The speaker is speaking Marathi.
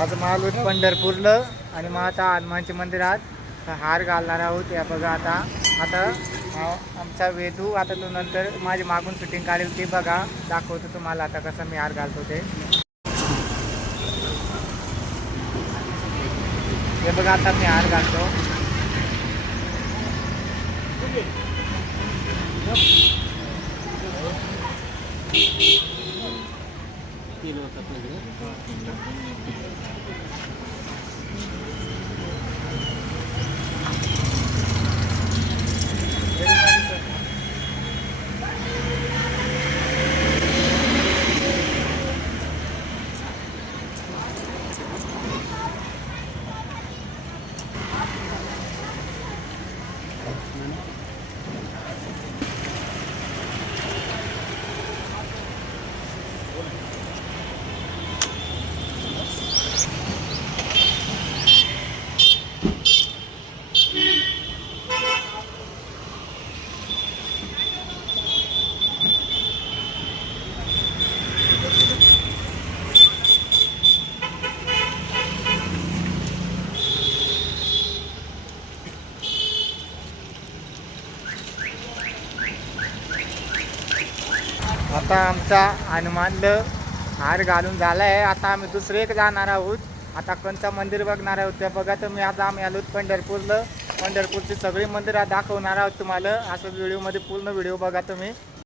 आज मालूत पंढरपूरला आणि मग आता हनुमानच्या मंदिरात हार घालणार आहोत. या बघा आता आता आमचा वेदू आता तो नंतर माझी मागून शूटिंग काढेल ते बघा, दाखवतो तुम्हाला आता कसं मी हार घालतो ते. हे बघा आता मी हार घालतो. आता आमचा हनुमानला हार घालून झाला आहे. आता आम्ही दुसरे एक जाणार आहोत. आता कोणतं मंदिर बघणार आहोत ते बघा तुम्ही. आता आम्ही आलो पंढरपूरला. पंढरपूरची सगळी मंदिरं दाखवणार आहोत तुम्हाला. असं व्हिडिओमध्ये पूर्ण व्हिडिओ बघा तुम्ही.